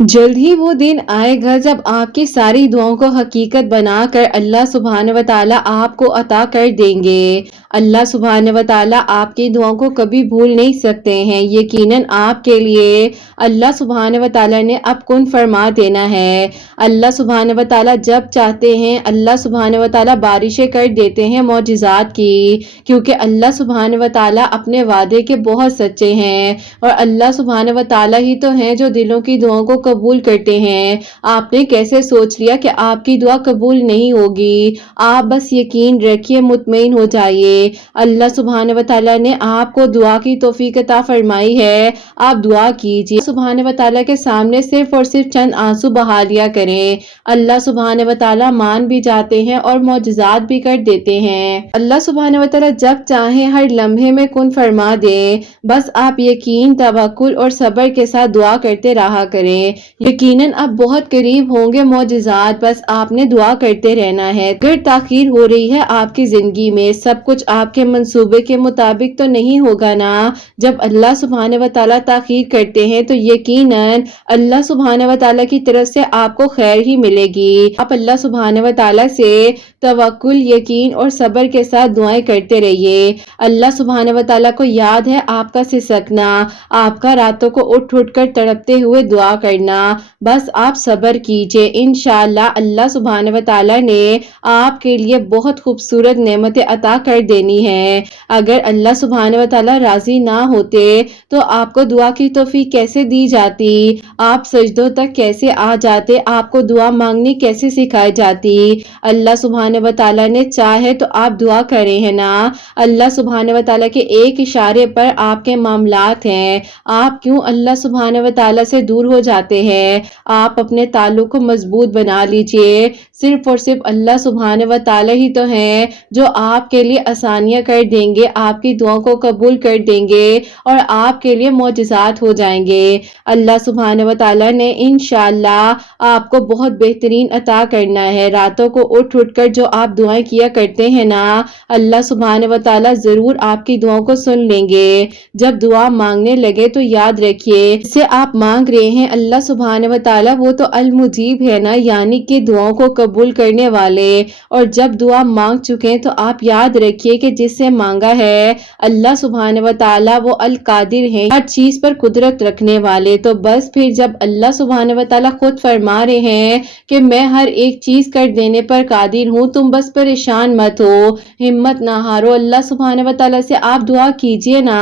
जल्द ही वो दिन आएगा जब आपकी सारी दुआओं को हकीकत बनाकर अल्लाह सुब्हान व तआला आपको अता कर देंगे। अल्लाह सुब्हान व तआला आपकी दुआओं को कभी भूल नहीं सकते हैं। यकीनन आपके लिए अल्लाह सुब्हान व तआला ने अब कुन फरमा देना है। अल्लाह सुब्हान व तआला जब चाहते हैं अल्लाह सुब्हान व तआला बारिशें कर देते हैं मौजिज़ात की, क्योंकि अल्लाह सुब्हान व तआला अपने वादे के बहुत सच्चे हैं और अल्लाह सुब्हान व तआला ही तो हैं जो दिलों की दुआओं को कबूल करते हैं। आपने कैसे सोच लिया कि आपकी दुआ कबूल नहीं होगी? आप बस यकीन रखिए, मुतमईन हो जाइए। अल्लाह सुब्हान व तआला ने आपको दुआ की तौफीक अता फरमाई है। आप दुआ कीजिए, सुब्हान व तआला के सामने सिर्फ और सिर्फ चंद आंसू बहा लिया करें। अल्लाह सुब्हान व तआला मान भी जाते हैं और मौजिज़ात भी कर देते हैं। अल्लाह सुब्हान व तआला जब चाहे हर लम्हे में कुन फरमा दे। बस आप यकीन, तवक्कुल और सब्र के साथ दुआ करते रहा करें। यकीनन अब बहुत करीब होंगे मौजिज़ात, बस आपने दुआ करते रहना है। अगर ताखीर हो रही है आपकी जिंदगी में, सब कुछ आपके मंसूबे के मुताबिक तो नहीं होगा ना। जब अल्लाह सुब्हान व तआला ताखीर करते हैं तो यकीनन अल्लाह सुब्हान व तआला की तरफ से आपको खैर ही मिलेगी। आप अल्लाह सुब्हान व तआला से तवक्कुल, यकीन और सब्र के साथ दुआएं करते रहिए। अल्लाह सुब्हान व तआला को याद है आपका सिसकना, आपका रातों को उठ उठ कर तड़पते हुए दुआ करना। बस आप सब्र कीजिए, इंशाअल्लाह अल्लाह सुब्हान व तआला ने आपके लिए बहुत खूबसूरत नेमतें अता कर देनी है। अगर अल्लाह सुब्हान व तआला राजी ना होते तो आपको दुआ की तौफीक कैसे दी जाती? आप सजदों तक कैसे आ जाते? आपको दुआ मांगनी कैसे सिखाई जाती? अल्लाह सुब्हान व तआला ने चाहे तो आप दुआ करें है ना। अल्लाह सुब्हान व तआला के एक इशारे पर आपके मामलात हैं। आप क्यों अल्लाह सुब्हान व तआला से दूर हो जाते हैं? आप अपने ताल्लुक को मजबूत बना लीजिए। सिर्फ और सिर्फ अल्लाह सुब्हान व तआला ही तो हैं जो आपके लिए आसानियां कर देंगे, आपकी दुआओं को कबूल कर देंगे और आपके लिए मौजिज़ात हो जाएंगे। अल्लाह सुब्हान व तआला ने इंशाअल्लाह आपको बहुत बेहतरीन अता करना है। रातों को उठ उठ कर जो आप दुआएं किया करते हैं ना, अल्लाह सुब्हान व तआला जरूर आपकी दुआओं को सुन लेंगे। जब दुआ मांगने लगे तो याद रखिए, जिससे आप मांग रहे हैं अल्लाह सुब्हान व तआला वो तो अल मुजीब है ना, यानी कि दुआओं को कबूल करने वाले। और जब दुआ मांग चुके हैं तो आप याद रखिए कि जिससे मांगा है अल्लाह सुब्हान व तआला वो अल कादिर है, हर चीज पर कुदरत रखने वाले। तो बस फिर जब अल्लाह सुब्हान व तआला खुद फरमा रहे हैं कि मैं हर एक चीज कर देने पर कादिर हूँ, तुम बस परेशान मत हो, हिम्मत ना हारो। अल्लाह सुब्हान व तआला से आप दुआ कीजिए ना।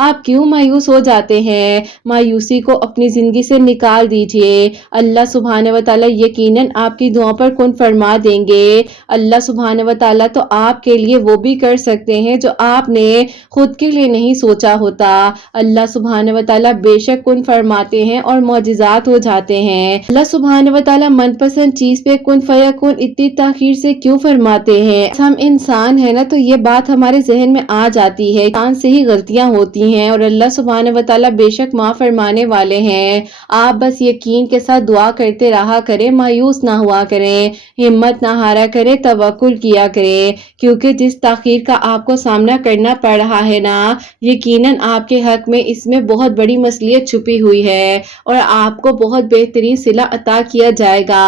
आप क्यों मायूस हो जाते हैं? मायूसी को अपनी जिंदगी से निकाल दीजिए। अल्लाह सुब्हान व तआला यकीनन आपकी दुआ पर कुन फरमा देंगे। अल्लाह सुब्हान व तआला तो आपके लिए वो भी कर सकते हैं जो आपने खुद के लिए नहीं सोचा होता। अल्लाह सुब्हान व तआला बेशक कुन फरमाते हैं और मौजिज़ात हो जाते हैं। अल्लाह सुब्हान व तआला मनपसंद चीज पे कुन फयकुन इतनी ताखीर से क्यों फरमाते हैं? हम इंसान है ना, तो ये बात हमारे जहन में आ जाती है। इंसान से ही गलतियां होती हैं और अल्लाह सुब्हान व तआला बेशक माफ फरमाने वाले हैं। आप बस यकीन के साथ दुआ करते रहा करें, मायूस ना हुआ करें, हिम्मत ना हारा करें, तवक्कुल किया करें। क्योंकि जिस ताखीर का आपको सामना करना पड़ रहा है ना, यकीनन आपके हक में इसमें बहुत बड़ी मसलियत छुपी हुई है और आपको बहुत बेहतरीन सिला अता किया जाएगा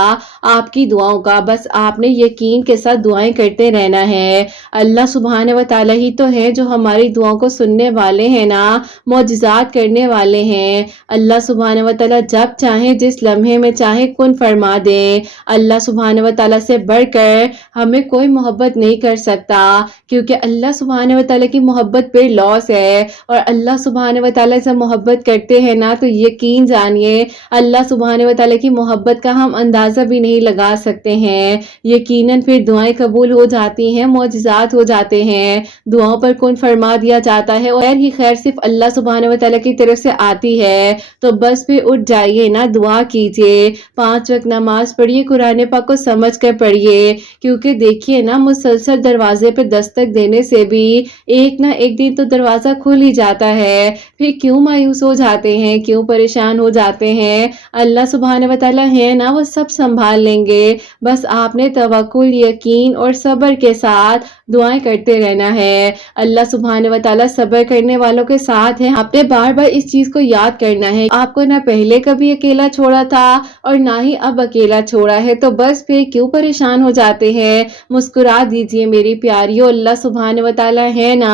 आपकी दुआओं का। बस आपने यकीन के साथ दुआएं करते रहना है। अल्लाह सुब्हान व तआला ही तो है जो हमारी दुआओं को सुनने वाले हैं ना, मौजिज़ात करने वाले हैं। अल्लाह सुब्हान व तआला जब चाहे, जिस लम्हे में चाहे कुन फरमा दे। अल्लाह सुब्हान व तआला से बढ़कर हमें कोई मोहब्बत नहीं कर सकता, क्योंकि अल्लाह सुब्हान व तआला की मोहब्बत पे लॉस है। और अल्लाह सुब्हान व तआला से मोहब्बत करते हैं ना, तो यकीन जानिए अल्लाह सुब्हान व तआला की मोहब्बत का हम अंदाजा भी नहीं लगा सकते हैं। यकीनन फिर दुआएं कबूल हो जाती हैं, मौजिज़ात हो जाते हैं, दुआओं पर कुन फरमा दिया जाता है और ही खैर सिर्फ अल्लाह सुब्हान व तआला की तरफ से आती है। तो बस फिर उठ जाइए ना, दुआ कीजिए, 5 वक्त नमाज पढ़िए, कुरान पाक को समझ कर पढ़िए। क्योंकि देखिए ना, मुसलसल दरवाजे पे दस्तक देने से भी एक ना एक दिन तो दरवाज़ा खुल ही जाता है। फिर क्यों मायूस हो जाते हैं, क्यों परेशान हो जाते हैं? अल्लाह सुब्हान व तआला है ना, वो सब संभाल लेंगे। बस आपने तवक्कुल, यकीन और सब्र के साथ दुआएं करते रहना है। अल्लाह सुब्हान व तआला सब्र करने वालों के साथ है। आपने बार बार इस चीज को याद करना है, आपको ना पहले कभी अकेला छोड़ा था और ना ही अब अकेला छोड़ा है, तो बस फिर क्यों परेशान हो जाते हैं? मुस्कुरा दीजिए मेरी प्यारियों, अल्लाह सुब्हान व तआला है ना,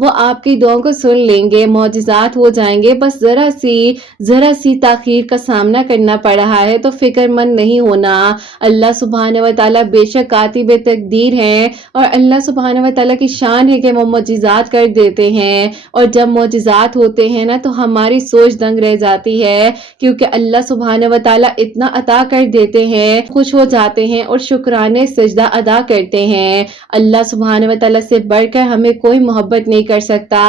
वो आपकी दुआओं को सुन लेंगे, मौजिज़ात हो जाएंगे। बस जरा सी ताखीर का सामना करना पड़ रहा है, तो फिक्रमंद नहीं होना। अल्लाह सुब्हान व तआला बेशक कातिब तकदीर हैं और अल्लाह सुब्हान व तआला की शान है कि वो मौजिज़ात कर देते हैं। और जब मौजिज़ात होते हैं ना, तो हमारी सोच दंग रह जाती है, क्योंकि अल्लाह सुब्हान व तआला इतना अता कर देते हैं, खुश हो जाते हैं और शुक्राने सजदा अदा करते हैं। अल्लाह सुब्हान व तआला से बढ़कर हमें कोई मोहब्बत नहीं कर सकता।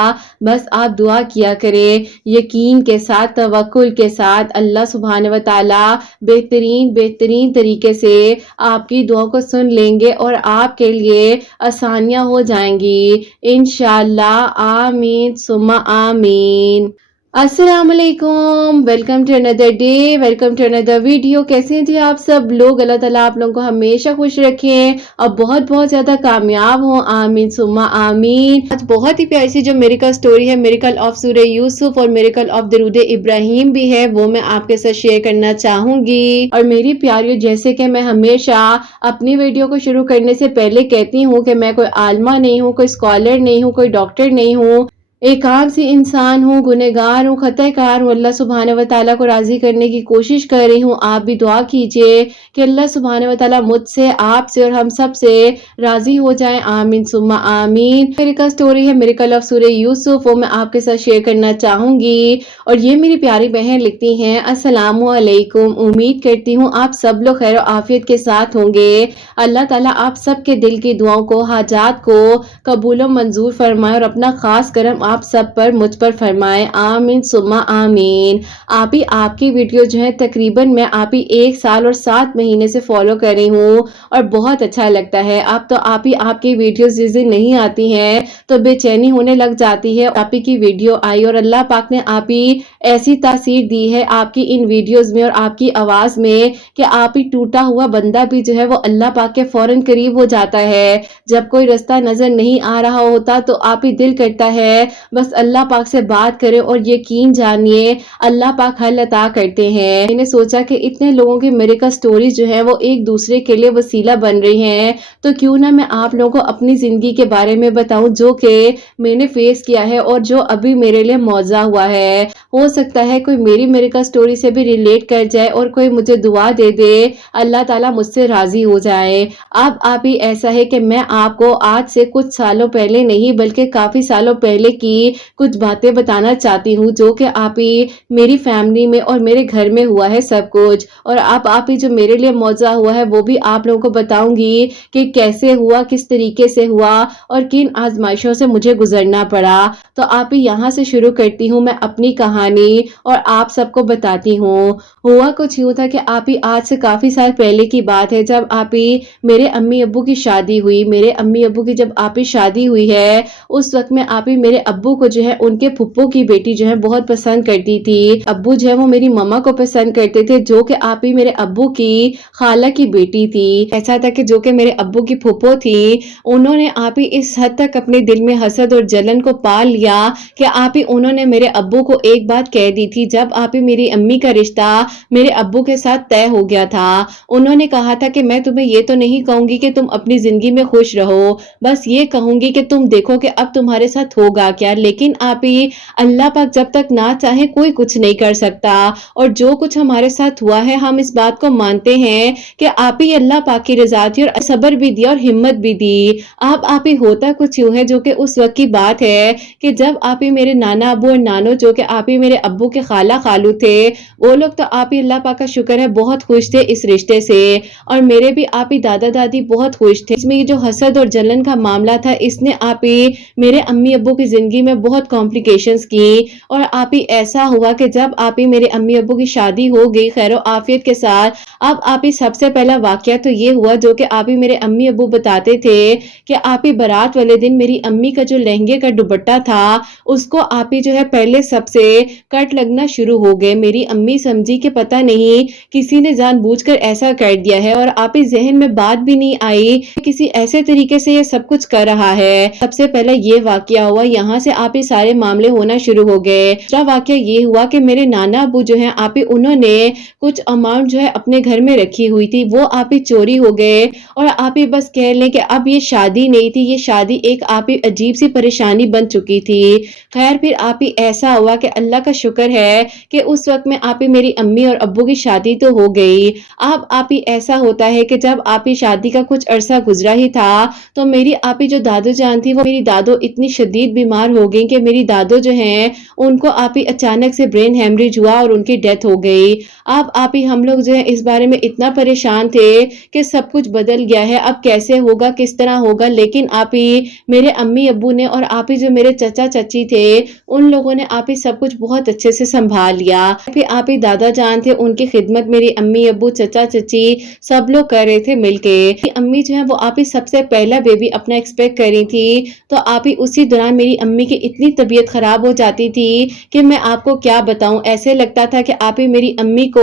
बस आप दुआ किया करें यकीन के साथ, तवक्कुल के साथ। अल्लाह सुब्हान व तआला बेहतरीन तरीके से आपकी दुआ को सुन लेंगे और आपके लिए आसानियां हो जाएंगी इंशाअल्लाह। आमीन सुम्मा आमीन। अस्सलाम वालेकुम, welcome to another day, welcome to another video. कैसे हैं जी आप सब लोग? अल्लाह ताला आप लोगों को हमेशा खुश रखें और बहुत बहुत ज़्यादा कामयाब हों। आमीन सुम्मा आमीन। आज बहुत ही प्यारी सी जो मिरेकल स्टोरी है, मिरेकल ऑफ सूरह यूसुफ और मिरेकल ऑफ दरूद इब्राहिम भी है, वो मैं आपके साथ शेयर करना चाहूँगी। और मेरी प्यारियों, जैसे कि मैं हमेशा अपनी वीडियो को शुरू करने से पहले कहती हूँ कि मैं कोई आलमा नहीं हूँ, कोई स्कॉलर नहीं हूँ, कोई डॉक्टर नहीं हूँ, एक आम सी इंसान हूँ, गुनहगार हूँ, खताकार हूँ। अल्लाह सुब्हान व तआला को राज़ी करने की कोशिश कर रही हूँ। आप भी दुआ कीजिए कि अल्लाह सुब्हान व तआला मुझसे, आपसे और हम सब से राज़ी हो जाए। आमीन सुम्मा आमीन। मिरेकल स्टोरी है मिरेकल ऑफ सूरह यूसुफ, वो मैं आपके साथ शेयर करना चाहूँगी। और ये मेरी प्यारी बहन लिखती हैं, अस्सलामु अलैकुम, उम्मीद करती हूँ आप सब लोग खैर आफियत के साथ होंगे। अल्लाह ताला आप सबके दिल की दुआओं को, हाजात को कबूल मंजूर फरमाए और अपना खास करम आप सब पर, मुझ पर फरमाए। आमीन सुम्मा आमीन। आप ही आपकी वीडियो जो है तकरीबन मैं आप ही 1 साल और 7 महीने से फॉलो कर रही हूँ और बहुत अच्छा लगता है। अब तो आप ही आपकी वीडियोस जिस दिन नहीं आती हैं तो बेचैनी होने लग जाती है। आप ही की वीडियो आई और अल्लाह पाक ने आप ही ऐसी तासीर दी है आपकी इन वीडियोस में और आपकी आवाज में कि आप ही टूटा हुआ बंदा भी जो है वो अल्लाह पाक के फौरन करीब हो जाता है। जब कोई रास्ता नजर नहीं आ रहा होता तो आप ही दिल करता है बस अल्लाह पाक से बात करें और यकीन जानिए अल्लाह पाक हल अता करते हैं। मैंने सोचा कि इतने लोगों की मिरेकल स्टोरीज जो है वो एक दूसरे के लिए वसीला बन रही हैं, तो क्यों ना मैं आप लोगों को अपनी जिंदगी के बारे में बताऊं जो कि मैंने फेस किया है और जो अभी मेरे लिए मौजा हुआ है। हो सकता है कोई मेरी मिरेकल स्टोरी से भी रिलेट कर जाए और कोई मुझे दुआ दे दे, अल्लाह ताला मुझसे राजी हो जाए। अब आप ही ऐसा है कि मैं आपको आज से कुछ सालों पहले नहीं बल्कि काफी सालों पहले की कुछ बातें बताना चाहती हूँ जो कि आप ही मेरी फैमिली में और मेरे घर में हुआ है सब कुछ। और अब आप ही जो मेरे लिए मौजा हुआ है वो भी आप लोगों को बताऊंगी कि कैसे हुआ, किस तरीके से हुआ और किन आजमाइशों से मुझे गुजरना पड़ा। तो आप ही यहाँ से शुरू करती हूँ मैं अपनी कहानी और आप सबको बताती हूँ। हुआ कुछ यूँ था कि आप ही आज से काफी साल पहले की बात है, जब आप ही मेरे अम्मी अब्बू की शादी हुई। मेरे अम्मी अब्बू की जब आप ही शादी हुई है उस वक्त में आप ही मेरे अब्बू को जो है उनके फुप्पो की बेटी जो है बहुत पसंद करती थी। अब्बू जो है वो मेरी मम्मा को पसंद करते थे जो कि आप ही मेरे अब्बू की खाला की बेटी थी। ऐसा था कि जो कि मेरे अब्बू की फुप्पो थी उन्होंने आप ही इस हद तक अपने दिल में हसद और जलन को पाल लिया कि आप ही उन्होंने मेरे अब्बू को एक बात कह दी थी। जब आप ही मेरी अम्मी का रिश्ता मेरे अब्बू के साथ तय हो गया था, उन्होंने कहा था कि मैं तुम्हें ये तो नहीं कहूंगी कि तुम अपनी जिंदगी में खुश रहो, बस ये कहूंगी कि तुम देखो कि अब तुम्हारे साथ होगा क्या। लेकिन आप ही अल्लाह पाक जब तक ना चाहे कोई कुछ नहीं कर सकता और जो कुछ हमारे साथ हुआ है हम इस बात को मानते हैं कि आप ही अल्लाह पाक की रजा थी और सब्र भी दिया और हिम्मत भी दी। अब आप ही होता कुछ यूं है जो कि उस वक्त की बात है कि जब आप ही मेरे नाना अब्बू और नानो जो कि आप ही मेरे अब्बू के खाला खालू थे, वो लोग तो आप ही अल्लाह पाक का शुक्र है बहुत खुश थे इस रिश्ते से और मेरे भी आप ही दादा दादी बहुत खुश थे। इसमें जो हसद और जलन का मामला था इसने आप ही मेरे अम्मी अब्बू की जिंदगी ज़िंदगी में बहुत कॉम्प्लिकेशंस की और आप ही ऐसा हुआ कि जब आप ही मेरे अम्मी अब्बू की शादी हो गई खैर आफियत के साथ, अब आप ही सबसे पहला वाक़या तो ये हुआ जो कि आप ही मेरे अम्मी अब्बू बताते थे कि आप ही बारात वाले दिन मेरी अम्मी का जो लहंगे का दुपट्टा था, उसको आप ही जो है पहले सबसे कट लगना शुरू हो गए। मेरी अम्मी समझी कि पता नहीं किसी ने जानबूझकर ऐसा कर दिया है और आप ही ज़हन में बात भी नहीं आई कि किसी ऐसे तरीके से ये सब कुछ कर रहा है। सबसे पहले ये वाक़या हुआ, यहाँ से आप ही सारे मामले होना शुरू हो गए। दूसरा वाक़या ये हुआ कि मेरे नाना अब्बू जो हैं आप ही उन्होंने कुछ अमाउंट जो है अपने घर में रखी हुई थी, वो आप ही चोरी हो गए और आप ही बस कह लें कि अब ये शादी नहीं थी, ये शादी एक आप ही अजीब-सी परेशानी बन चुकी थी। खैर फिर आप ही ऐसा हुआ कि अल्लाह का शुक्र है कि उस वक़्त में आप ही मेरी अम्मी और अब्बू की शादी तो हो गई। अब आप ही ऐसा होता है कि जब आप ही शादी का कुछ अरसा गुज़रा ही था, तो मेरी आप ही जो दादू जान थी, वो मेरी दादो इतनी शदीद बीमार हो गईं कि मेरी दादो जो हैं, उनको आप ही अचानक से ब्रेन हेमरेज हुआ और उनकी डेथ हो गई। अब आप ही हम लोग जो है इस बारे में इतना परेशान थे कि सब कुछ बदल गया है, अब कैसे होगा, किस तरह होगा? लेकिन आप ही मेरे अम्मी-अब्बू ने और आप ही जो मेरे चचा-चाची थे, उन लोगों ने आप ही सब कुछ बहुत अच्छे से सँभाल लिया। फिर आप ही दादा जान थे, उनकी खिदमत मेरी अम्मी-अब्बू, चचा-चाची सब लोग कर रहे थे मिलके। मेरी अम्मी जो है वो आप ही सबसे पहला बेबी अपना एक्सपेक्ट कर रही थी, तो आप ही उसी दौरान मेरी अम्मी की इतनी तबीयत ख़राब हो जाती थी कि मैं आपको क्या बताऊँ, ऐसे लगता था कि आप ही मेरी अम्मी को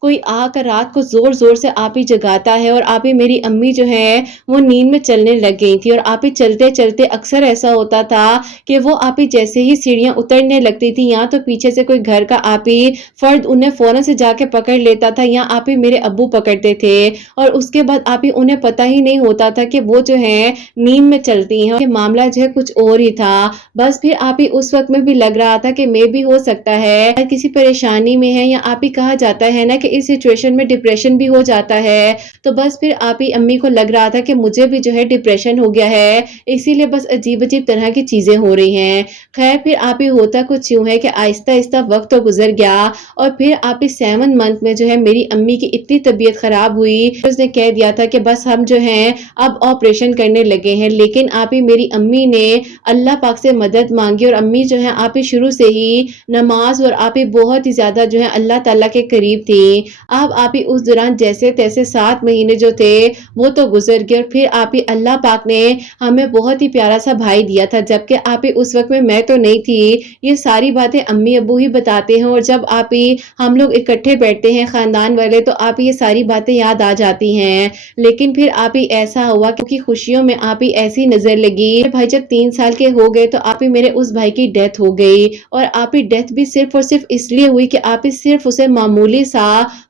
कोई आकर रात को ज़ोर-ज़ोर से आप ही जगाता है और आप ही मेरी अम्मी जो है वो नींद में चलने लग गई थी और आप ही चलते-चलते अक्सर ऐसा होता था कि वो आप ही जैसे ही सीढ़ियाँ उतरने लगती थी या तो पीछे से कोई घर का आप ही फर्द उन्हें फ़ौरन से जाके पकड़ लेता था या आप ही मेरे अब्बू पकड़ते थे और उसके बाद आप ही उन्हें पता ही नहीं होता था कि वो जो है नींद में चलती हैं। ये मामला जो है कुछ और ही था। बस फिर आप ही उस वक़्त में भी लग रहा था कि मे भी हो सकता है किसी परेशानी में है या आप ही कहा जाता है ना कि इस सिचुएशन में डिप्रेशन भी हो जाता है। तो बस फिर आप ही अम्मी को लग रहा था कि मुझे भी जो है डिप्रेशन हो गया है, इसीलिए बस अजीब-अजीब तरह की चीज़ें हो रही हैं। खैर फिर आप ही होता कुछ यूँ है कि आहिस्ता-आहिस्ता वक़्त तो गुज़र गया और फिर आप ही 7 मंथ में जो है मेरी अम्मी की इतनी तबीयत ख़राब हुई, उसने कह दिया था कि बस हम जो हैं अब ऑपरेशन करने लगे हैं। लेकिन आप ही मेरी अम्मी ने अल्लाह पाक से मदद माँगी और अम्मी जो है आप ही शुरू से ही नमाज़ और आप ही बहुत ही ज़्यादा जो है अल्लाह ताला के करीब थी। अब आप ही उस दौरान जैसे-तैसे 7 महीने जो थे वो तो गुज़र गए और फिर आप ही अल्लाह पाक ने हमें बहुत ही प्यारा-सा भाई दिया था, जबकि आप ही उस वक़्त में मैं तो नहीं थी। ये सारी बातें अम्मी-अब्बू ही बताते हैं और जब आप ही हम लोग इकट्ठे बैठते हैं ख़ानदान वाले तो आप ही ये सारी बातें याद आ जाती हैं। लेकिन फिर आप ही ऐसा हुआ क्योंकि खुशियों में आप ही ऐसी नज़र लगी। मेरे भाई जब 3 साल के हो गए तो आप ही मेरे उस भाई की डेथ हो गई और आप ही डेथ भी सिर्फ़ और सिर्फ़ इसलिए हुई कि आप ही सिर्फ़ उसे मामूली सा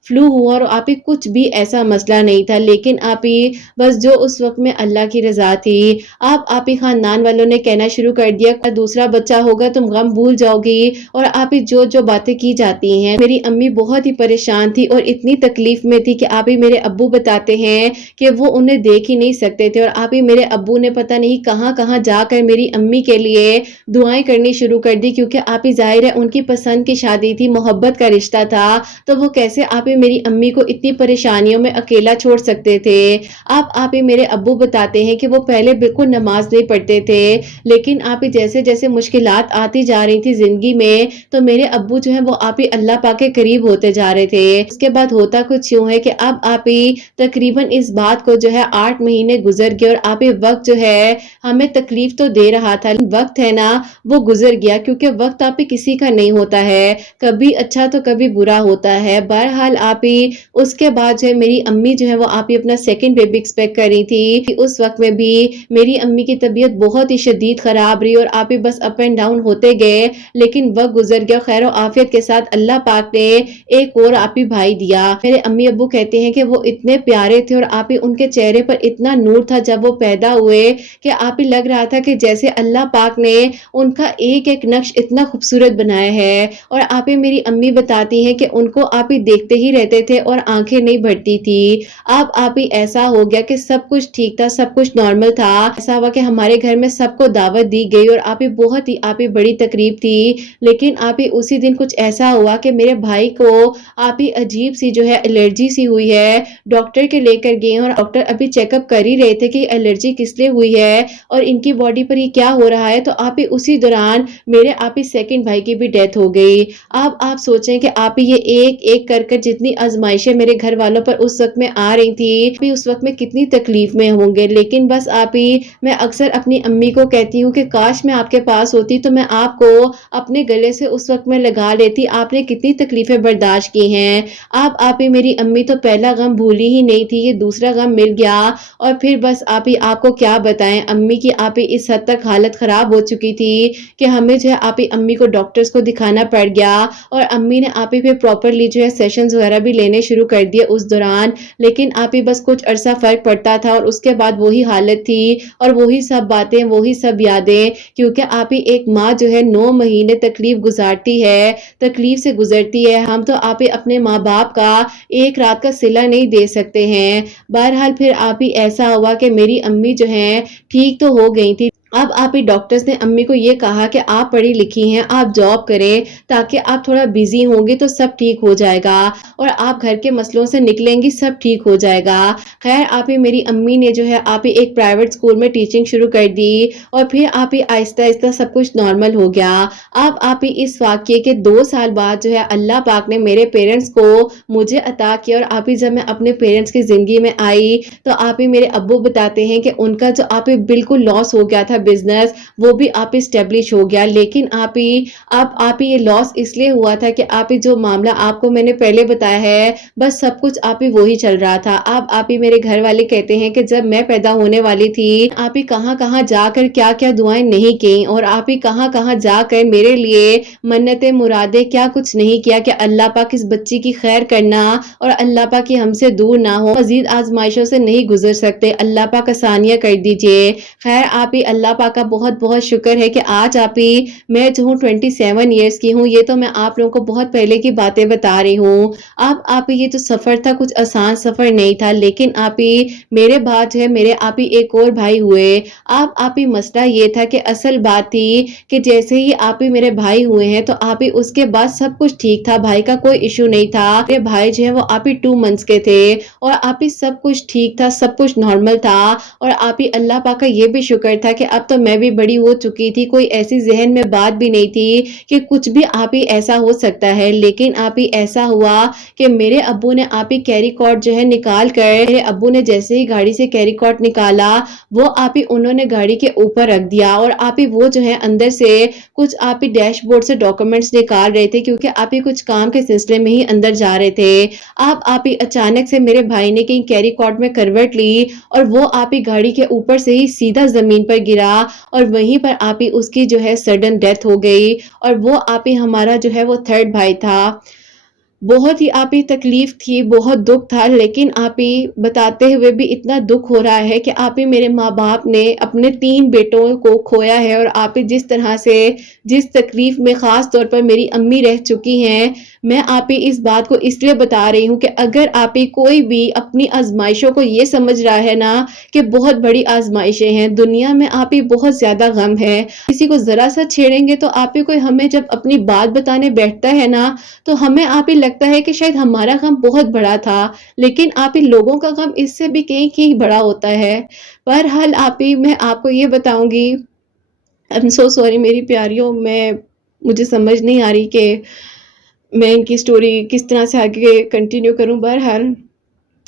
फ्लू हुआ और आप ही कुछ भी ऐसा मसला नहीं था। लेकिन आप ही बस जो उस वक़्त में अल्लाह की रज़ा थी। अब आप ही ख़ानदान वालों ने कहना शुरू कर दिया दूसरा बच्चा होगा तुम गम भूल जाओगी और आप ही जो-जो बातें की जाती हैं। मेरी अम्मी बहुत ही परेशान थी और इतनी तकलीफ़ में थी कि आप ही मेरे अब्बू बताते हैं कि वो उन्हें देख ही नहीं सकते थे और आप ही मेरे अब्बू ने पता नहीं कहाँ-कहाँ जाकर मेरी अम्मी के लिए दुआएँ करनी शुरू कर दी क्योंकि आप ही ज़ाहिर है उनकी पसंद की शादी थी, मोहब्बत का रिश्ता था, तो वो कैसे आप ही मेरी अम्मी को इतनी परेशानियों में अकेला छोड़ सकते थे। अब आप ही मेरे अब्बू बताते हैं कि वो पहले बिल्कुल नमाज़ नहीं पढ़ते थे, लेकिन आप ही जैसे-जैसे मुश्किलात आती जा रही थी ज़िंदगी में, तो मेरे अब्बू जो हैं वो आप ही अल्लाह पाक के करीब होते जा रहे थे। उसके बाद होता कुछ यूँ है कि अब आप ही तकरीबन इस बात को जो है 8 महीने गुज़र गए और आप ही वक़्त जो है हमें तकलीफ़ तो दे रहा था, वक़्त है ना वो गुज़र गया क्योंकि वक़्त आप ही किसी का नहीं होता है, कभी अच्छा तो कभी बुरा होता है। बहरहाल आप ही उसके बाद जो है मेरी अम्मी जो है वो आप ही अपना सेकंड बेबी एक्सपेक्ट कर रही थी कि उस वक़्त में भी मेरी अम्मी की तबीयत बहुत ही शदीद ख़राब रही और आप ही बस अप एंड डाउन होते गए, लेकिन वक़्त गुज़र गया खैर और आफ़ियत के साथ अल्लाह पाक ने एक और आप ही भाई दिया। मेरे अम्मी अब्बू कहते हैं कि वो इतने प्यारे थे और आप ही उनके चेहरे पर इतना नूर था जब वो पैदा हुए कि आप ही लग रहा था कि जैसे अल्लाह पाक ने उनका एक-एक नक्श इतना खूबसूरत बनाया है और आप ही मेरी अम्मी बताती हैं कि उनको आप ही देखते ही ہی رہتے تھے اور آنکھیں نہیں بھرتی تھی۔ اب آپ ہی ایسا ہو گیا کہ سب کچھ ٹھیک تھا، سب کچھ نارمل تھا۔ ایسا ہوا کہ ہمارے گھر میں سب کو دعوت دی گئی اور آپ ہی بہت ہی آپ ہی بڑی تقریب تھی، لیکن آپ ہی اسی دن کچھ ایسا ہوا کہ میرے بھائی کو آپ ہی عجیب سی جو ہے الرجی سی ہوئی ہے۔ ڈاکٹر کے لے کر گئے اور ڈاکٹر ابھی چیک اپ کر ہی رہے تھے کہ الرجی کس لیے ہوئی ہے اور ان کی باڈی پر یہ کیا ہو رہا ہے، تو آپ ہی اسی دوران میرے آپ ہی سیکنڈ بھائی کی بھی ڈیتھ ہو گئی۔ اب آپ سوچیں کہ آپ ہی یہ ایک ایک کر کر جتنی آزمائشیں میرے گھر والوں پر اس وقت میں آ رہی تھی، آپ ہی اس وقت میں کتنی تکلیف میں ہوں گے، لیکن بس آپ ہی میں اکثر اپنی امی کو کہتی ہوں کہ کاش میں آپ کے پاس ہوتی تو میں آپ کو اپنے گلے سے اس وقت میں لگا لیتی، آپ نے کتنی تکلیفیں برداشت کی ہیں۔ اب آپ ہی میری امی تو پہلا غم بھولی ہی نہیں تھی، یہ دوسرا غم مل گیا اور پھر بس آپ ہی آپ کو کیا بتائیں، امی کی آپ ہی اس حد تک حالت خراب ہو چکی تھی کہ ہمیں جو ہے آپ ہی امی کو ڈاکٹرز کو دکھانا پڑ گیا اور امی نے آپ ہی پھر پراپرلی جو ہے سیشنز وغیرہ بھی لینے شروع کر دیے اس دوران، لیکن آپ ہی بس کچھ عرصہ فرق پڑتا تھا اور اس کے بعد وہی حالت تھی اور وہی سب باتیں، وہی سب یادیں، کیونکہ آپ ہی ایک ماں جو ہے 9 مہینے تکلیف گزارتی ہے، تکلیف سے گزرتی ہے، ہم تو آپ ہی اپنے ماں باپ کا ایک رات کا صلہ نہیں دے سکتے ہیں۔ بہرحال پھر آپ ہی ایسا ہوا کہ میری امی جو ہیں ٹھیک تو ہو گئی تھی۔ اب آپ ہی ڈاکٹرز نے امی کو یہ کہا کہ آپ پڑھی لکھی ہیں، آپ جاب کریں تاکہ آپ تھوڑا بیزی ہوں گے تو سب ٹھیک ہو جائے گا اور آپ گھر کے مسئلوں سے نکلیں گی، سب ٹھیک ہو جائے گا۔ خیر آپ ہی میری امی نے جو ہے آپ ہی ایک پرائیویٹ اسکول میں ٹیچنگ شروع کر دی اور پھر آپ ہی آہستہ آہستہ سب کچھ نارمل ہو گیا۔ اب آپ ہی اس واقعے کے 2 سال بعد جو ہے اللہ پاک نے میرے پیرنٹس کو مجھے عطا کیا اور آپ ہی جب میں اپنے پیرنٹس کی زندگی میں آئی تو آپ ہی میرے ابو بتاتے ہیں کہ ان کا جو آپ ہی بالکل لاس ہو گیا تھا بزنس، وہ بھی آپ ہی اسٹیبلش ہو گیا، لیکن آپ ہی اب آپ ہی یہ لاس اس لیے ہوا تھا کہ آپ ہی جو معاملہ آپ کو میں نے پہلے بتایا ہے بس سب کچھ آپ ہی وہی چل رہا تھا۔ اب آپ ہی میرے گھر والے کہتے ہیں کہ جب میں پیدا ہونے والی تھی آپ ہی کہاں کہاں جا کر کیا کیا دعائیں نہیں کی اور آپ ہی کہاں کہاں جا کر میرے لیے منتیں مرادیں کیا کچھ نہیں کیا کہ اللہ پاک اس بچی کی خیر کرنا اور اللہ پاک کی ہم سے دور نہ ہو، مزید آزمائشوں سے نہیں گزر سکتے، اللہ پاک آسانیاں کر دیجئے۔ خیر آپ ہی اللہ پاک کا بہت بہت شکر ہے کہ آج آپ ہی میں جو ہوں 27 ایئرس کی ہوں، یہ تو میں آپ لوگوں کو بہت پہلے کی باتیں بتا رہی ہوں۔ اب آپ ہی یہ جو سفر تھا کچھ آسان سفر نہیں تھا، لیکن آپ ہی میرے بعد جو ہے میرے آپ ہی ایک اور بھائی ہوئے۔ اب آپ ہی مسئلہ یہ تھا کہ اصل بات تھی کہ جیسے ہی آپ ہی میرے بھائی ہوئے ہیں تو آپ ہی اس کے بعد سب کچھ ٹھیک تھا، بھائی کا کوئی ایشو نہیں تھا، میرے بھائی جو ہے وہ آپ ہی 2 منتھس کے تھے اور آپ ہی سب کچھ ٹھیک تھا، سب کچھ نارمل تھا اور آپ ہی اللہ پاک کا یہ بھی شکر تھا کہ اب تو میں بھی بڑی ہو چکی تھی، کوئی ایسی ذہن میں بات بھی نہیں تھی کہ کچھ بھی آپ ہی ایسا ہو سکتا ہے، لیکن آپ ہی ایسا ہوا کہ میرے ابو نے آپ ہی کیری کارڈ جو ہے نکال کر، میرے ابو نے جیسے ہی گاڑی سے کیری کارڈ نکالا وہ آپ ہی انہوں نے گاڑی کے اوپر رکھ دیا اور آپ ہی وہ جو ہے اندر سے کچھ آپ ہی ڈیش بورڈ سے ڈاکومنٹس نکال رہے تھے کیونکہ آپ ہی کچھ کام کے سلسلے میں ہی اندر جا رہے تھے۔ اب آپ ہی اچانک سے میرے بھائی نے کہیں کیری کارڈ میں کروٹ لی اور وہ آپ ہی گاڑی کے اوپر سے ہی سیدھا زمین پر گرا اور وہیں پر آپ ہی اس کی جو ہے سڈن ڈیتھ ہو گئی اور وہ آپ ہی ہمارا جو ہے وہ 3rd بھائی تھا۔ بہت ہی آپ ہی تکلیف تھی، بہت دکھ تھا، لیکن آپ ہی بتاتے ہوئے بھی اتنا دکھ ہو رہا ہے کہ آپ ہی میرے ماں باپ نے اپنے 3 بیٹوں کو کھویا ہے اور آپ ہی جس طرح سے جس تکلیف میں خاص طور پر میری امی رہ چکی ہیں، میں آپ ہی اس بات کو اس لیے بتا رہی ہوں کہ اگر آپ ہی کوئی بھی اپنی آزمائشوں کو یہ سمجھ رہا ہے نا کہ بہت بڑی آزمائشیں ہیں دنیا میں، آپ ہی بہت زیادہ غم ہے، کسی کو ذرا سا چھیڑیں گے تو آپ ہی کوئی ہمیں جب اپنی بات بتانے بیٹھتا ہے نا تو ہمیں آپ ہی لگتا ہے کہ شاید ہمارا غم بہت بڑا تھا، لیکن آپ ہی لوگوں کا غم اس سے بھی کہیں کہیں بڑا ہوتا ہے۔ بہرحال آپ ہی میں آپ کو یہ بتاؤں گی، I'm so sorry میری پیاریوں، مجھے سمجھ نہیں آ رہی کہ میں ان کی سٹوری کس طرح سے آگے کنٹینیو کروں۔ بہرحال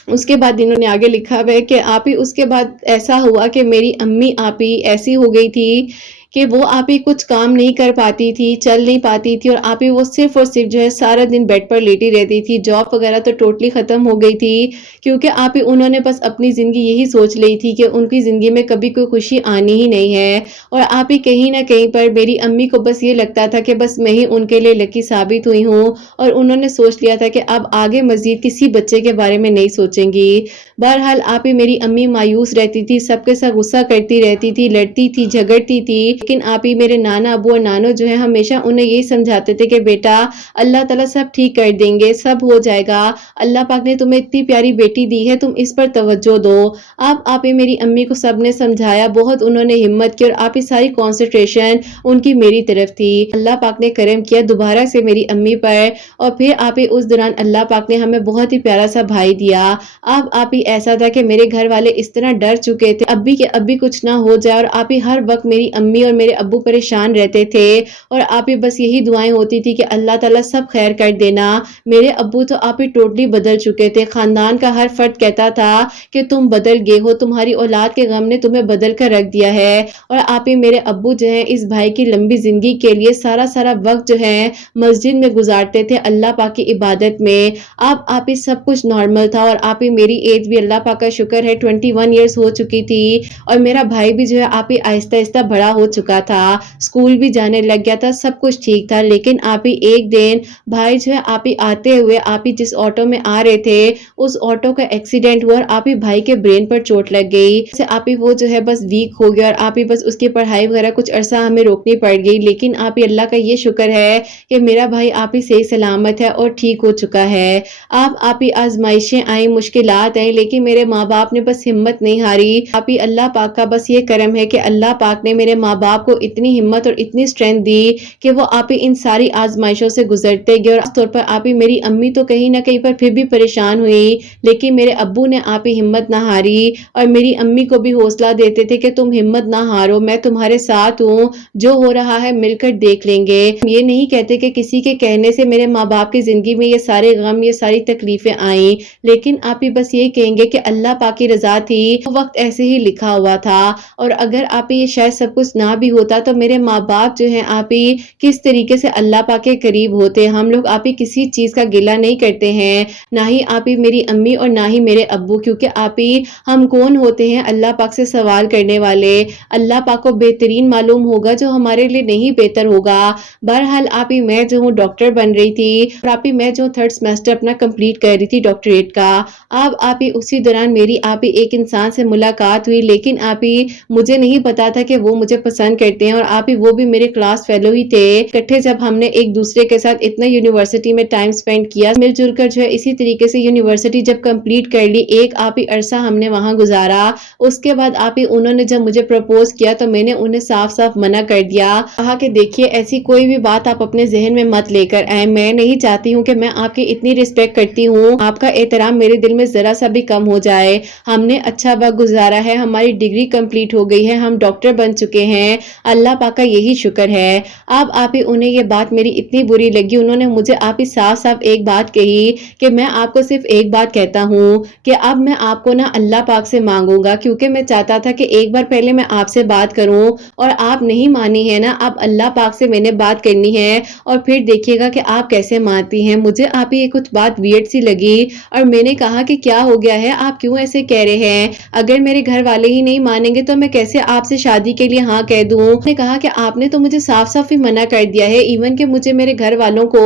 اس کے بعد انہوں نے آگے لکھا ہے کہ آپ ہی اس کے بعد ایسا ہوا کہ میری امی آپ ہی ایسی ہو گئی تھی کہ وہ آپ ہی کچھ کام نہیں کر پاتی تھی، چل نہیں پاتی تھی اور آپ ہی وہ صرف اور صرف جو ہے سارا دن بیڈ پر لیٹی رہتی تھی، جاب وغیرہ تو ٹوٹلی ختم ہو گئی تھی کیونکہ آپ ہی انہوں نے بس اپنی زندگی یہی سوچ لی تھی کہ ان کی زندگی میں کبھی کوئی خوشی آنی ہی نہیں ہے اور آپ ہی کہیں نہ کہیں پر میری امی کو بس یہ لگتا تھا کہ بس میں ہی ان کے لیے لکی ثابت ہوئی ہوں اور انہوں نے سوچ لیا تھا کہ اب آگے مزید کسی بچے کے بارے میں نہیں سوچیں گی۔ بہرحال آپ ہی میری امی مایوس رہتی تھی، سب کے ساتھ غصہ کرتی رہتی تھی، لڑتی تھی، جھگڑتی تھی लेकिन आप ही मेरे नाना अबू और नानो जो है हमेशा उन्हें यही समझाते थे कि बेटा अल्लाह ताला सब ठीक कर देंगे, सब हो जाएगा, अल्लाह पाक ने तुम्हें इतनी प्यारी बेटी दी है, तुम इस पर तवज्जो दो। अब आप ही मेरी अम्मी को सबने समझाया, बहुत उन्होंने हिम्मत की और आप ही सारी कॉन्सेंट्रेशन उनकी मेरी तरफ थी। अल्लाह पाक ने करम किया दोबारा से मेरी अम्मी पर, और फिर आप ही उस दौरान अल्लाह पाक ने हमें बहुत ही प्यारा सा भाई दिया। अब आप ही ऐसा था कि मेरे घर वाले इस तरह डर चुके थे अभी के अभी कुछ ना हो जाए, और आप ही हर वक्त मेरी अम्मी और मेरे अब्बू परेशान रहते थे, और आप ही बस यही दुआएं होती थी कि अल्लाह ताला सब खैर कर देना। मेरे अब्बू तो आप ही टोटली बदल चुके थे, खानदान का हर फर्द कहता था कि तुम बदल गए हो, तुम्हारी औलाद के गम ने तुम्हें बदल कर रख दिया है। और आप ही मेरे अब्बू जो है इस भाई की लंबी जिंदगी के लिए सारा सारा वक्त जो है मस्जिद में गुजारते थे, अल्लाह पाक की इबादत में। अब आप ही सब कुछ नॉर्मल था, और आप ही मेरी एज भी अल्लाह पाक का शुक्र है 21 ईयर्स हो चुकी थी, और मेरा भाई भी जो है आप ही आहिस्ता आहिस्ता बड़ा हो चुका था, स्कूल भी जाने लग गया था, सब कुछ ठीक था। लेकिन आप ही एक दिन भाई जो है आप ही आते हुए आप ही जिस ऑटो में आ रहे थे उस ऑटो का एक्सीडेंट हुआ, और आप ही भाई के ब्रेन पर चोट लग गई। जैसे आप ही वो जो है बस वीक हो गया, और आप ही बस उसकी पढ़ाई वगैरह कुछ अरसा हमें रोकनी पड़ गई। लेकिन आप ही अल्लाह का ये शुक्र है कि मेरा भाई आप ही सही सलामत है और ठीक हो चुका है। आप ही आजमाइशें आई, मुश्किलात आई, लेकिन मेरे माँ बाप ने बस हिम्मत नहीं हारी। आप ही अल्लाह पाक का बस ये करम है कि अल्लाह पाक ने मेरे माँ बाप को इतनी हिम्मत और इतनी स्ट्रेंथ दी कि वो आप ही इन सारी आजमाइशों से गुजरते गए। और खासतौर पर आप ही मेरी अम्मी तो कहीं ना कहीं पर फिर भी परेशान हुई, लेकिन मेरे अब्बू ने आप ही हिम्मत ना हारी, और मेरी अम्मी को भी हौसला देते थे कि तुम हिम्मत ना हारो, मैं तुम्हारे साथ हूँ, जो हो रहा है मिलकर देख लेंगे। ये नहीं कहते कि किसी के कहने से मेरे माँ बाप की जिंदगी में ये सारे गम ये सारी तकलीफें आई, लेकिन आप ही बस ये कहेंगे कि अल्लाह पाक की रजा थी, वो वक्त ऐसे ही लिखा हुआ था। और अगर आप ही ये शायद सब कुछ ना भी होता तो मेरे माँ बाप जो है आप ही किस तरीके से अल्लाह पाक के करीब होते। हम लोग आप ही किसी चीज का गिला नहीं करते हैं, ना ही आप ही मेरी अम्मी और ना ही मेरे अब्बू, क्योंकि आप ही हम कौन होते हैं अल्लाह पाक से सवाल करने वाले। अल्लाह पाक को बेहतरीन मालूम होगा जो हमारे लिए नहीं बेहतर होगा। बहरहाल आप ही मैं जो हूँ डॉक्टर बन रही थी, और आप ही मैं जो थर्ड सेमेस्टर अपना कंप्लीट कर रही थी डॉक्टरेट का। अब आप ही उसी दौरान मेरी आप ही एक इंसान से मुलाकात हुई, लेकिन आप ही मुझे नहीं पता था कि वो मुझे पसंद करते हैं, और आप ही वो भी मेरे क्लास फेलो ही थे। इकट्ठे जब हमने एक दूसरे के साथ इतना यूनिवर्सिटी में टाइम स्पेंड किया, मिलजुल कर जो है इसी तरीके से यूनिवर्सिटी जब कंप्लीट कर ली, एक आप ही अरसा हमने वहां गुजारा। उसके बाद आप ही उन्होंने जब मुझे प्रपोज किया तो मैंने उन्हें साफ साफ मना कर दिया, कहा कि देखिए ऐसी कोई भी बात आप अपने जहन में मत लेकर आए, मैं नहीं चाहती हूँ कि मैं आपकी इतनी रिस्पेक्ट करती हूँ आपका एहतराम मेरे दिल में जरा सा भी कम हो जाए। हमने अच्छा वक्त गुजारा है, हमारी डिग्री कंप्लीट हो गई है, हम डॉक्टर बन चुके हैं, अल्लाह पाक का यही शुक्र है। अब आप ही उन्हें ये बात मेरी इतनी बुरी लगी, उन्होंने मुझे आप ही साफ साफ एक बात कही कि मैं आपको सिर्फ एक बात कहता हूँ कि अब मैं आपको ना अल्लाह पाक से मांगूंगा, क्योंकि मैं चाहता था कि एक बार पहले मैं आपसे बात करूं, और आप नहीं मानी है ना, अब अल्लाह पाक से मैंने बात करनी है, और फिर देखिएगा कि आप कैसे मानती हैं। मुझे आप ही कुछ बात वियर्ड सी लगी, और मैंने कहा कि क्या हो गया है, आप क्यों ऐसे कह रहे हैं, अगर मेरे घर वाले ही नहीं मानेंगे तो मैं कैसे आपसे शादी के लिए हाँ कह दूं। मैंने कहा कि आपने तो मुझे साफ साफ ही मना कर दिया है, इवन कि मुझे मेरे घर वालों को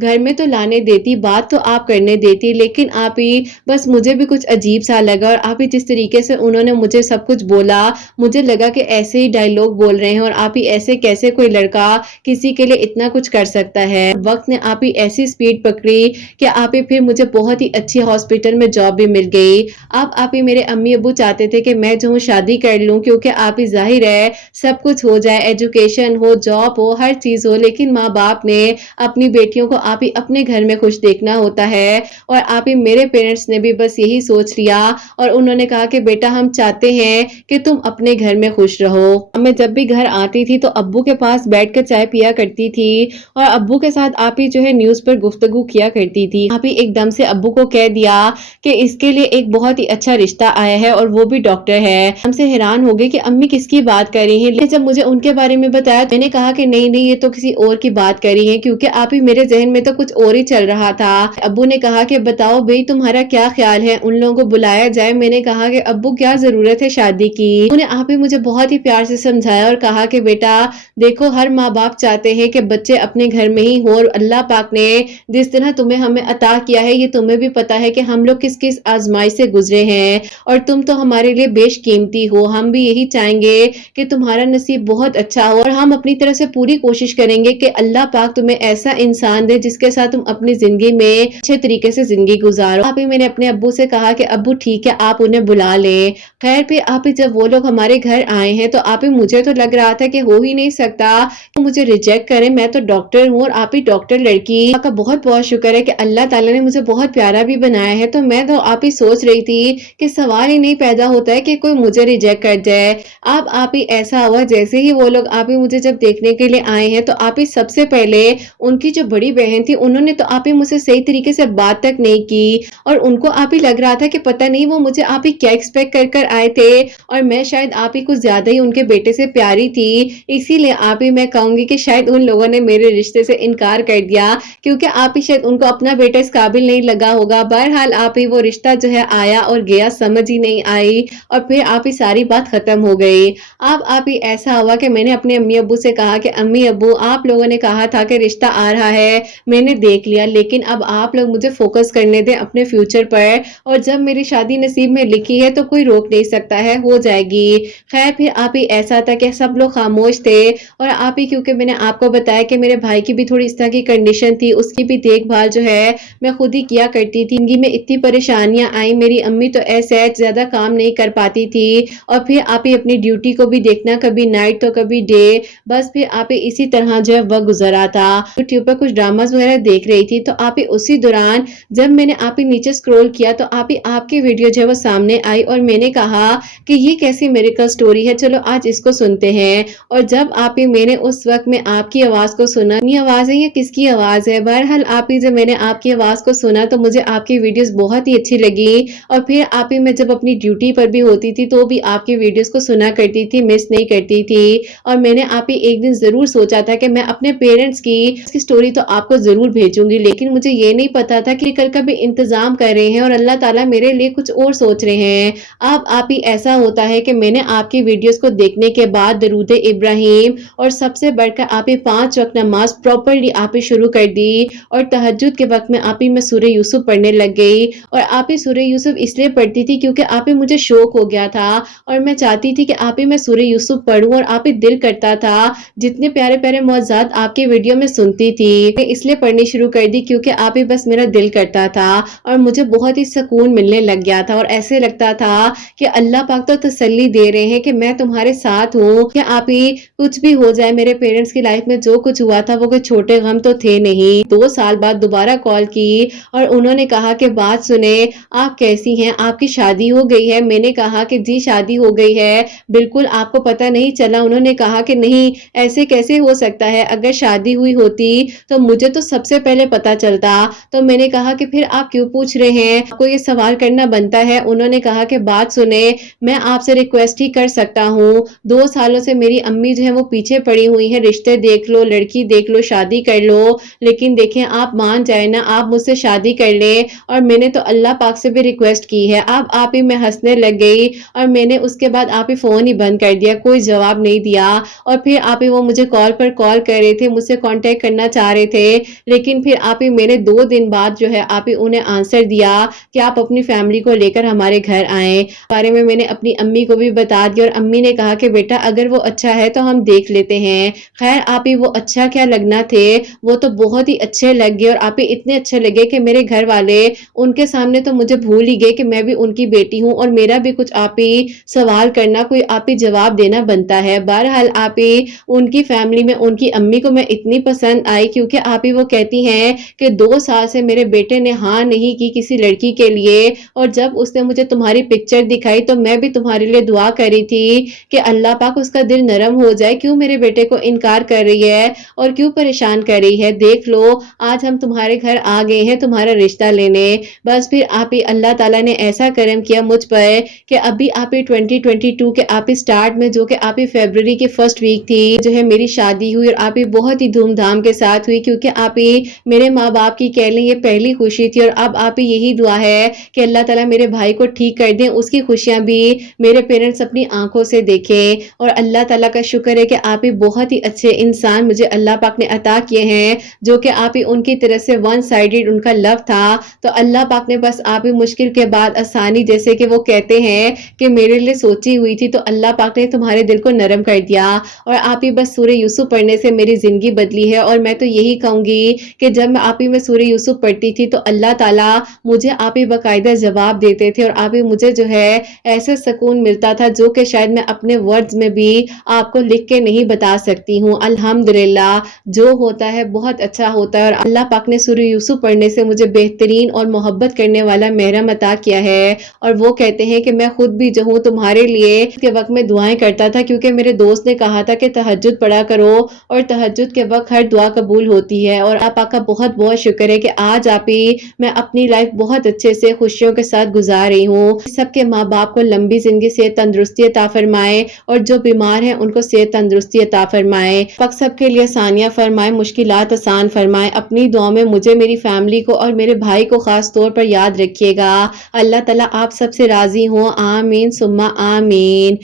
घर में तो लाने देती, बात तो आप करने देती, लेकिन आप ही बस मुझे भी कुछ अजीब सा लगा। और आप ही जिस तरीके से उन्होंने मुझे सब कुछ बोला, मुझे लगा कि ऐसे ही डायलॉग बोल रहे हैं, और आप ही ऐसे कैसे कोई लड़का किसी के लिए इतना कुछ कर सकता है। वक्त ने आप ही ऐसी स्पीड पकड़ी कि आप ही फिर मुझे बहुत ही अच्छी हॉस्पिटल में जॉब भी मिल गई। अब आप ही मेरे अम्मी अब्बू चाहते थे कि मैं जो हूँ शादी कर लूं, क्योंकि आप ही जाहिर है सब कुछ हो जाए, एजुकेशन हो, जॉब हो, हर चीज हो, लेकिन माँ बाप ने अपनी बेटियों को आप ही अपने घर में खुश देखना होता है। और आप ही मेरे पेरेंट्स ने भी बस यही सोच लिया, और उन्होंने कहा कि बेटा हम चाहते हैं कि तुम अपने घर में खुश रहो। मैं जब भी घर आती थी तो अब्बू के पास बैठकर चाय पिया करती थी, और अब्बू के साथ आप ही जो है न्यूज पर गुफ्तगू किया करती थी। आप ही एकदम से अब्बू को कह दिया कि इसके लिए एक बहुत ही अच्छा रिश्ता आया है, और वो भी डॉक्टर है। हमसे हैरान हो गए कि अम्मी किसकी बात कर रही हैं। जब मुझे उनके बारे में बताया मैंने कहा कि नहीं नहीं, ये तो किसी और की बात कर रही है, क्योंकि आप ही मेरे जहन में तो कुछ और ही चल रहा था। अब्बू ने कहा कि बताओ भाई तुम्हारा क्या ख्याल है, उन लोगों को बुलाया जाए। मैंने कहा कि अब्बू क्या जरूरत है शादी की। उन्हें आप ही मुझे बहुत ही प्यार से समझाया और कहा कि बेटा देखो हर माँ बाप चाहते हैं कि बच्चे अपने घर में ही हो, और अल्लाह पाक ने जिस तरह तुम्हें हमें अता किया है ये तुम्हें भी पता है कि हम लोग किस किस आजमाइश से गुजरे हैं, और तुम तो हमारे लिए बेशकीमती हो। हम भी यही चाहेंगे कि तुम्हारा नसीब बहुत अच्छा हो और हम अपनी तरफ से पूरी कोशिश करेंगे कि अल्लाह पाक तुम्हें ऐसा इंसान दे जिसके साथ तुम अपनी जिंदगी में अच्छे तरीके से जिंदगी गुजारो। आप ही मैंने अपने अब्बू से कहा कि अब्बू ठीक है, आप उन्हें बुला ले। खैर फिर आप ही जब वो लोग हमारे घर आए हैं तो आप ही मुझे तो लग रहा था कि हो ही नहीं सकता तो मुझे रिजेक्ट करें, मैं तो डॉक्टर हूँ और आप ही डॉक्टर लड़की। आपका बहुत बहुत शुक्र है कि अल्लाह ताला ने मुझे बहुत प्यारा भी बनाया है। तो मैं तो आप ही सोच रही थी कि सवाल ही नहीं पैदा होता है कि कोई मुझे रिजेक्ट कर जाए। अब आप ही ऐसा हुआ जैसे ही वो लोग आप ही मुझे जब देखने के लिए आए हैं तो आप ही सबसे पहले उनकी जो बड़ी बहन थी उन्होंने तो आप ही मुझसे सही तरीके से बात तक नहीं की और उनको आप ही लग रहा था कि पता नहीं वो मुझे आप ही क्या एक्सपेक्ट कर कर आए थे और मैं शायद आप ही कुछ ज्यादा ही उनके बेटे से प्यारी थी, इसीलिए आप ही मैं कहूंगी कि शायद उन लोगों ने मेरे रिश्ते से इनकार कर दिया क्योंकि आप ही शायद उनको अपना बेटा इस काबिल नहीं लगा होगा। बहरहाल आप ही वो रिश्ता जो है आया और गया, समझ ही नहीं आई और फिर आप ही सारी बात खत्म हो गई। अब आप ही ऐसा हुआ कि मैंने अपने अम्मी अब्बू से कहा कि अम्मी अब्बू आप लोगों ने कहा था कि रिश्ता आ रहा है, मैंने देख लिया, लेकिन अब आप लोग मुझे फोकस करने दें अपने फ्यूचर पर और जब मेरी शादी नसीब में लिखी है तो कोई रोक नहीं सकता है, हो जाएगी। खैर फिर आप ही ऐसा था कि सब लोग खामोश थे और आप ही क्योंकि मैंने आपको बताया कि मेरे भाई की भी थोड़ी इस तरह की कंडीशन थी, उसकी भी देखभाल जो है मैं खुद ही किया करती थी। जिंदगी में इतनी परेशानियां आई, मेरी अम्मी तो ऐसे ज्यादा काम नहीं कर पाती थी और फिर आप ही अपनी ड्यूटी को भी देखना, कभी नाइट तो कभी डे, बस फिर आप ही इसी तरह जो है वक्त गुजरा था। यूट्यूब पर कुछ ड्रामास वगैरह देख रही थी तो आप ही उसी दौरान जब मैंने आप ही नीचे स्क्रॉल किया तो आप ही आपकी वीडियो जो है वो सामने आई और मैंने कहा कि ये कैसी मिरेकल स्टोरी है, चलो आज इसको सुनते हैं। और जब आप ही मैंने उस वक्त में आपकी आवाज को सुना, अपनी आवाज है या किसकी आवाज है, बहरहाल आप ही जब मैंने आपकी आवाज को सुना तो मुझे आपकी वीडियोस बहुत ही अच्छी लगी और फिर आप ही मैं जब अपनी ड्यूटी पर भी होती थी तो भी आपकी वीडियोस को सुना करती थी, मिस नहीं करती थी। और मैंने आप ही एक दिन जरूर सोचा था कि मैं अपने पेरेंट्स की स्टोरी तो आपको जरूर भेजूंगी, लेकिन मुझे ये नहीं पता था कि कल का भी इंतजाम कर रहे हैं और अल्लाह ताला मेरे लिए कुछ और सोच रहे हैं। अब आप ही ऐसा होता है कि मैंने आपकी वीडियोस को देखने के बाद दरूद इब्राहिम और सबसे बढ़कर आप ही 5 वक्त नमाज प्रॉपरली आप ही शुरू कर दी और तहज्जुद के वक्त में आप ही मैं सूरह यूसुफ पढ़ने लग गई। और आप ही सूरह यूसुफ इसलिए पढ़ती थी क्योंकि आप ही मुझे शौक हो गया था और मैं चाहती थी कि आप ही मैं सूरह यूसुफ पढ़ूं और आप ही दिल करता था जितने प्यारे प्यारे मौज़ात आपके वीडियो में सुनती थी, मैं इसलिए पढ़नी शुरू कर दी क्योंकि आप ही बस मेरा दिल करता था और मुझे बहुत ही सुकून मिलने लग गया था और ऐसे लगता था कि अल्लाह पाक तो तसल्ली दे रहे हैं कि मैं तुम्हारे साथ हूँ, कि आप ही कुछ भी हो जाए मेरे पेरेंट्स की लाइफ में जो कुछ हुआ था वो कोई छोटे गम तो थे नहीं। 2 साल बाद दोबारा कॉल की और उन्होंने कहा कि बात सुने, आप कैसी हैं, आपकी शादी हो गई है? मैंने कहा कि जी शादी हो गई है, बिल्कुल आपको पता नहीं चला। उन्होंने कहा कि नहीं ऐसे कैसे हो सकता है, अगर शादी हुई होती तो मुझे तो सबसे पहले पता चलता। तो मैंने कहा कि फिर आप क्यों पूछ रहे हैं, आपको ये सवाल करना बनता है। उन्होंने कहा कि बात सुने, मैं आपसे रिक्वेस्ट ही कर सकता हूँ, 2 सालों से मेरी अम्मी जो है वो पीछे पड़ी हुई है, रिश्ते देख लो, लड़की देख लो, शादी कर लो, लेकिन देखें आप मान जाए ना, आप मुझसे शादी कर ले। और मैंने तो अल्लाह पाक से भी रिक्वेस्ट की है। अब आप ही मैं हंसने लग गई और मैंने उसके बाद आप ही फोन ही बंद कर दिया, कोई जवाब नहीं दिया। और फिर आप ही वो मुझे कॉल पर कॉल कर रहे थे, मुझसे कांटेक्ट करना चाह रहे थे, लेकिन फिर आप ही मैंने 2 दिन बाद जो है आप ही उन्हें आंसर दिया कि आप अपनी फैमिली को लेकर हमारे घर आए। बारे में मैंने अपनी अम्मी को भी बता दिया और अम्मी ने कहा कि बेटा अगर वो अच्छा है तो हम देख लेते हैं। खैर आप ही वो अच्छा क्या लगना थे, वो तो बहुत ही अच्छे लग गए और आप ही इतने अच्छे लगे कि मेरे घर वाले उनके सामने तो मुझे भूल ही गए कि मैं भी उनकी बेटी हूँ और मेरा भी कुछ आप ही सवाल करना, कोई आप ही जवाब देना बनता है। बहरहाल आप ही उनकी फैमिली में उनकी अम्मी को मैं इतनी पसंद आई क्योंकि आप ही वो कहती हैं कि 2 साल से मेरे बेटे ने हाँ नहीं की किसी लड़की के लिए और जब उसने मुझे तुम्हारी पिक्चर दिखाई तो मैं भी तुम्हारे लिए दुआ करी थी कि अल्लाह पाक उसका दिल नरम हो जाए, क्यों मेरे बेटे को इनकार कर रही है और क्यों परेशान कर रही है, देख लो आज हम तुम्हारे घर आ गए हैं तुम्हारा रिश्ता लेने। बस फिर आप ही अल्लाह ताला ने ऐसा करम किया मुझ पर कि अभी आप ही 2022 के आप ही स्टार्ट में, जो कि आप ही फरवरी के फर्स्ट वीक थी, जो है मेरी शादी हुई और आप ही बहुत ही धूमधाम के साथ हुई क्योंकि आप ही मेरे माँ बाप की कह लें ये पहली खुशी थी। और अब आप ही यही दुआ है कि अल्लाह ताला मेरे भाई को ठीक कर दें, उसकी खुशियां भी मेरे पेरेंट्स अपनी आंखों से देखें। और अल्लाह ताला का शुक्र है कि आप ही बहुत ही अच्छे इंसान मुझे अल्लाह पाक ने अता किए हैं, जो कि आप ही उनकी तरफ से वन साइडेड उनका लव था। तो अल्लाह पाक ने बस आप ही मुश्किल के बाद आसानी, जैसे कि वो कहते हैं कि मेरे लिए सोची हुई थी, तो अल्लाह पाक ने तुम्हारे दिल को کو نرم کر دیا اور آپ ہی بس سورہ یوسف پڑھنے سے میری زندگی بدلی ہے۔ اور میں تو یہی کہوں گی کہ جب میں آپ ہی میں سورہ یوسف پڑھتی تھی تو اللہ تعالیٰ مجھے آپ ہی باقاعدہ جواب دیتے تھے اور آپ ہی مجھے جو ہے ایسا سکون ملتا تھا جو کہ شاید میں اپنے ورڈز میں بھی آپ کو لکھ کے نہیں بتا سکتی ہوں۔ الحمدللہ جو ہوتا ہے بہت اچھا ہوتا ہے، اور اللہ پاک نے سورہ یوسف پڑھنے سے مجھے بہترین اور محبت کرنے والا محرم عطا کیا ہے۔ اور وہ کہتے ہیں کہ میں خود بھی جو ہوں تمہارے لیے کے وقت میں دعائیں کرتا تھا، کیونکہ میرے دوست نے کہا تھا کہ تہجد پڑھا کرو اور تہجد کے وقت ہر دعا قبول ہوتی ہے۔ اور آپ کا بہت بہت شکر ہے کہ آج آپ ہی میں اپنی لائف بہت اچھے سے خوشیوں کے ساتھ گزار رہی ہوں۔ سب کے ماں باپ کو لمبی زندگی صحت تندرستی عطا فرمائے اور جو بیمار ہیں ان کو صحت تندرستی عطا فرمائے۔ پاک سب کے لیے آسانیاں فرمائے، مشکلات آسان فرمائے۔ اپنی دعاؤں میں مجھے، میری فیملی کو اور میرے بھائی کو خاص طور پر یاد رکھیے گا۔ اللہ تعالیٰ آپ سب سے راضی ہوں، آمین ثم آمین۔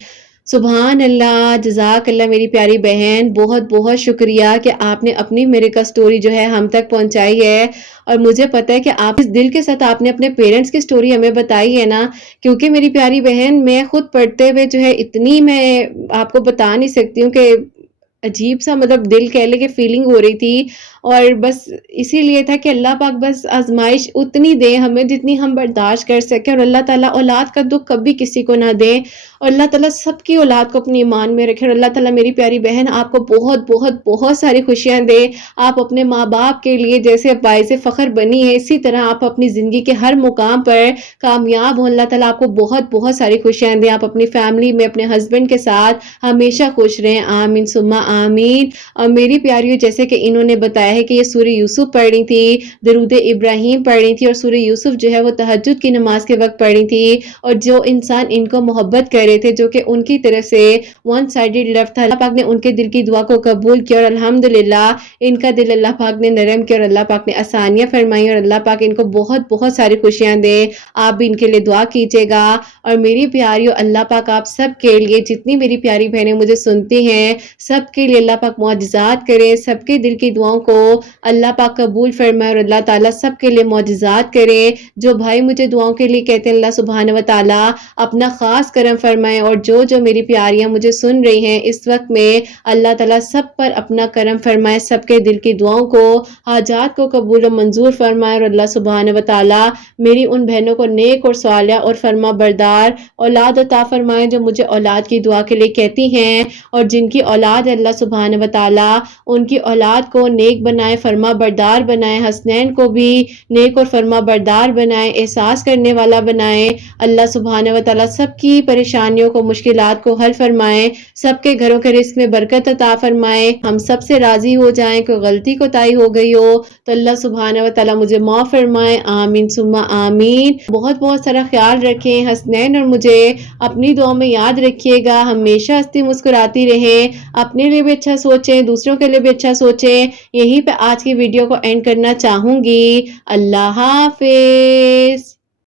سبحان اللہ، جزاک اللہ میری پیاری بہن، بہت بہت شکریہ کہ آپ نے اپنی میریکل سٹوری جو ہے ہم تک پہنچائی ہے۔ اور مجھے پتا ہے کہ آپ اس دل کے ساتھ آپ نے اپنے پیرنٹس کی سٹوری ہمیں بتائی ہے نا، کیونکہ میری پیاری بہن میں خود پڑھتے ہوئے جو ہے اتنی میں آپ کو بتا نہیں سکتی ہوں کہ عجیب سا مطلب دل کہہ لے کہ فیلنگ ہو رہی تھی۔ اور بس اسی لیے تھا کہ اللہ پاک بس آزمائش اتنی دے ہمیں جتنی ہم برداشت کر سکیں، اور اللہ تعالیٰ اولاد کا دکھ کبھی کسی کو نہ دے، اور اللہ تعالیٰ سب کی اولاد کو اپنی ایمان میں رکھے۔ اور اللہ تعالیٰ میری پیاری بہن آپ کو بہت بہت بہت ساری خوشیاں دے۔ آپ اپنے ماں باپ کے لیے جیسے باعث فخر بنی ہے، اسی طرح آپ اپنی زندگی کے ہر مقام پر کامیاب ہوں۔ اللہ تعالیٰ آپ کو بہت بہت ساری خوشیاں دیں۔ آپ اپنی فیملی میں اپنے ہسبینڈ کے ساتھ ہمیشہ خوش رہیں، آمین ثم آمین۔ اور میری پیاریوں، جیسے کہ انہوں نے بتایا ہے کہ یہ سورہ یوسف پڑھ رہی تھی، درود ابراہیم پڑھ رہی تھی، اور سورہ یوسف جو ہے وہ تہجد کی نماز کے وقت پڑھ رہی تھی۔ اور جو انسان ان کو محبت کر رہے تھے، جو کہ ان کی طرف سے ون سائیڈڈ لو تھا، اللہ پاک نے ان کے دل کی دعا کو قبول کیا، اور الحمدللہ ان کا دل اللہ پاک نے نرم کیا، اور اللہ پاک نے آسانیاں فرمائی، اور اللہ پاک ان کو بہت بہت ساری خوشیاں دے۔ آپ بھی ان کے لیے دعا کیجیے گا۔ اور میری پیاریوں، اللہ پاک آپ سب کے لیے، جتنی میری پیاری بہنیں مجھے سنتی ہیں، سب کے لیے اللہ پاک معجزات کرے، سب کے دل کی دعاؤں کو اللہ پاک قبول فرمائے، اور اللہ تعالیٰ سب کے لیے معجزات کرے۔ جو بھائی مجھے دعاؤں کے لیے کہتے ہیں، اللہ سبحانہ و تعالیٰ اپنا خاص کرم فرمائے، اور جو میری پیاریاں مجھے سن رہی ہیں اس وقت میں، اللہ تعالیٰ سب پر اپنا کرم فرمائے، سب کے دل کی دعاؤں کو، حاجات کو قبول و منظور فرمائے، اور اللہ سبحانہ و تعالیٰ میری ان بہنوں کو نیک اور صالحہ اور فرما بردار اولاد عطا فرمائے، جو مجھے اولاد کی دعا کے لیے کہتی ہیں، اور جن کی اولاد ہے اللہ سبحانہ و تعالیٰ ان کی اولاد کو نیک بنائے، فرما بردار بنائے، حسنین کو بھی نیک اور فرما بردار بنائے، احساس کرنے والا بنائے۔ اللہ سبحانہ و تعالیٰ سب کی پریشانیوں کو، مشکلات کو حل فرمائے، سب کے گھروں کے رزق میں برکت عطا فرمائے، ہم سب سے راضی ہو جائیں۔ کوئی غلطی کوتاہی ہو گئی ہو تو اللہ سبحانہ و تعالیٰ مجھے معاف فرمائے، آمین ثم آمین۔ بہت بہت سارا خیال رکھیں، حسنین اور مجھے اپنی دعاؤں میں یاد رکھیے گا، ہمیشہ ہنستی مسکراتی رہیں، اپنے لیے بھی اچھا سوچیں، دوسروں کے لیے بھی اچھا سوچیں۔ یہیں پہ آج کی ویڈیو کو اینڈ کرنا چاہوں گی۔ اللہ حافظ۔